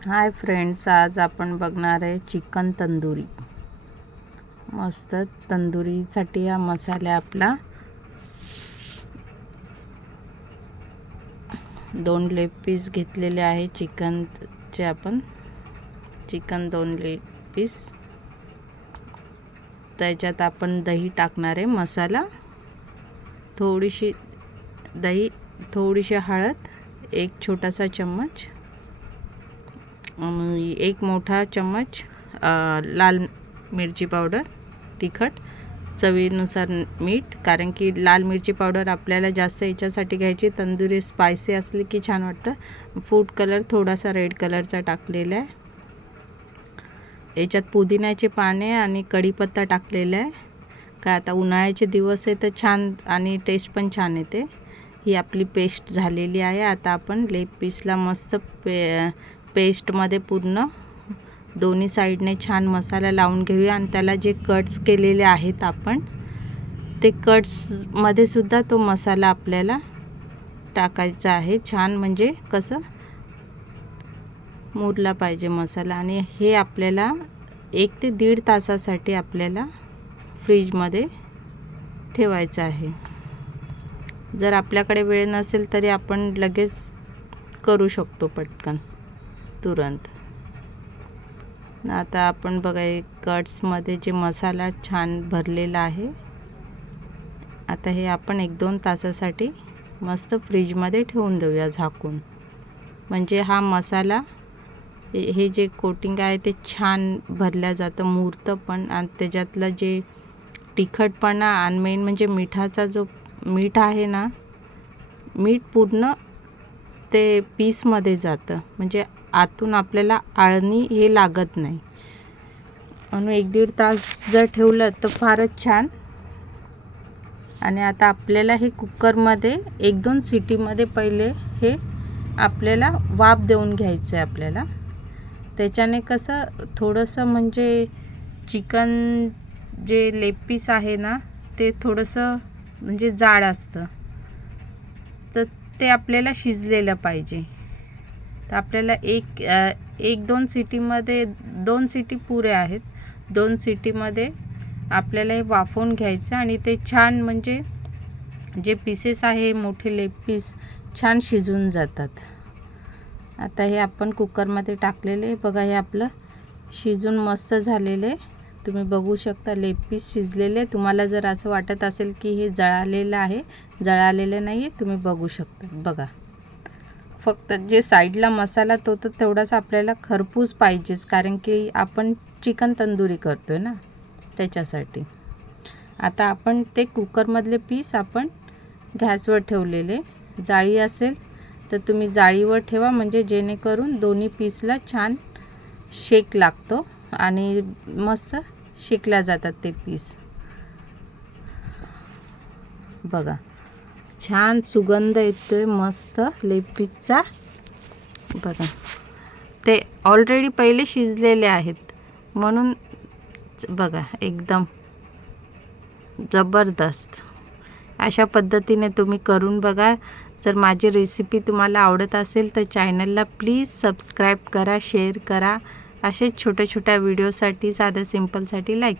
Hi friends, आज आपण बघणार आहे चिकन तंदुरी। मस्त तंदुरीसाठी हा मसाला आपला 2 लेग पीस घेतलेले आहे चिकनचे। आपण चिकन 2 लेग पीस, त्याच्यात आपण दही टाकणार आहे। मसाला, थोडीशी दही, थोडीशी हळद, एक छोटासा चम्मच, 1 मोठा चम्मच लाल मिरची पावडर, तिखट, चवीनुसार मीठ, कारण की लाल मिरची पावडर आपल्याला जास्त याच्यासाठी घ्यायची, तंदुरी स्पायसी असली की छान वाटतं। फूड कलर थोडासा रेड कलरचा टाकलेला आहे। याच्यात पुदिन्याचे पाने आणि कढीपत्ता टाकलेला आहे, का आता उन्हाळ्याचे दिवस आहे तर छान आणि टेस्ट पण छान येते। ही आपली पेस्ट झालेली आहे। आता आपण लेग पीसला मस्त पेस्टमध्ये पूर्ण दोन्ही साईडने छान मसाला लावून घेऊया आणि त्याला जे कट्स केलेले आहेत आपण, ते कट्समध्ये सुद्धा तो मसाला आपल्याला टाकायचा आहे। छान म्हणजे कसं मुरला पाहिजे मसाला। आणि हे आपल्याला 1 ते 1.5 तासासाठी आपल्याला फ्रीजमध्ये ठेवायचं आहे। जर आपल्याकडे वेळ नसेल तरी आपण लगेच करू शकतो, पटकन तुरंत। आता आपण बघा, कट्समध्ये जे मसाला छान भरलेला आहे, आता हे आपण 1-2 तासासाठी मस्त फ्रीजमध्ये ठेवून देऊया झाकून। म्हणजे हा मसाला, हे जे कोटिंग आहे ते छान भरल्या जातं, मुरतं पण, आणि त्याच्यातलं जे तिखटपणा आणि मेन म्हणजे मिठाचा जो मीठ आहे ना, मीठ पूर्ण ते पीसमध्ये जातं, म्हणजे आतून आपल्याला आळणी हे लागत नाही। म्हणून 1-1.5 तास जर ठेवलं तर फारच छान। आणि आता आपल्याला हे कुकरमध्ये 1-2 सिटीमध्ये पहिले हे आपल्याला वाफ देऊन घ्यायचं आहे आपल्याला। त्याच्याने कसं थोडंसं म्हणजे चिकन जे लेग पीस आहे ना, ते थोडंसं म्हणजे जाड असतं, तर ते आपल्याला शिजलेलं पाहिजे। तर आपल्याला 1-2 सिटीमध्ये, 2 सिटी पुरे आहेत, 2 सिटीमध्ये आपल्याला हे वाफवून घ्यायचं आणि ते छान म्हणजे जे पीसेस आहे मोठे लेग पीस छान शिजून जातात। आता हे आपण कुकरमध्ये टाकलेले बघा, हे आपलं शिजून मस्त झालेले, तुम्ही बघू शकता लेग पीस शिजलेले। तुम्हाला जर असं वाटत असेल की हे जळालेलं आहे, जळालेलं नाही आहे, तुम्ही बघू शकता। बघा, फक्त जे साईडला मसाला तो तर तेवढाच आपल्याला खरपूस पाहिजेच, कारण की आपण चिकन तंदुरी करतोय ना, त्याच्यासाठी। आता आपण ते कुकरमधले पीस आपण गॅसवर ठेवलेले, जाळी असेल तर तुम्ही जाळीवर ठेवा, म्हणजे जेणेकरून दोन्ही पीसला छान शेक लागतो आणि मस्त शेकल्या जातात ते पीस। बघा, छान सुगंध येतोय मस्त लेग पीसचा। बघा, ते ऑलरेडी पहिले शिजलेले आहेत, म्हणून बघा एकदम जबरदस्त। अशा पद्धतीने तुम्ही करून बघा। जर माझी रेसिपी तुम्हाला आवडत असेल तर चॅनलला प्लीज सबस्क्राईब करा, शेअर करा। असे छोट्या छोट्या व्हिडिओसाठी, साध्या सिंपलसाठी लाईक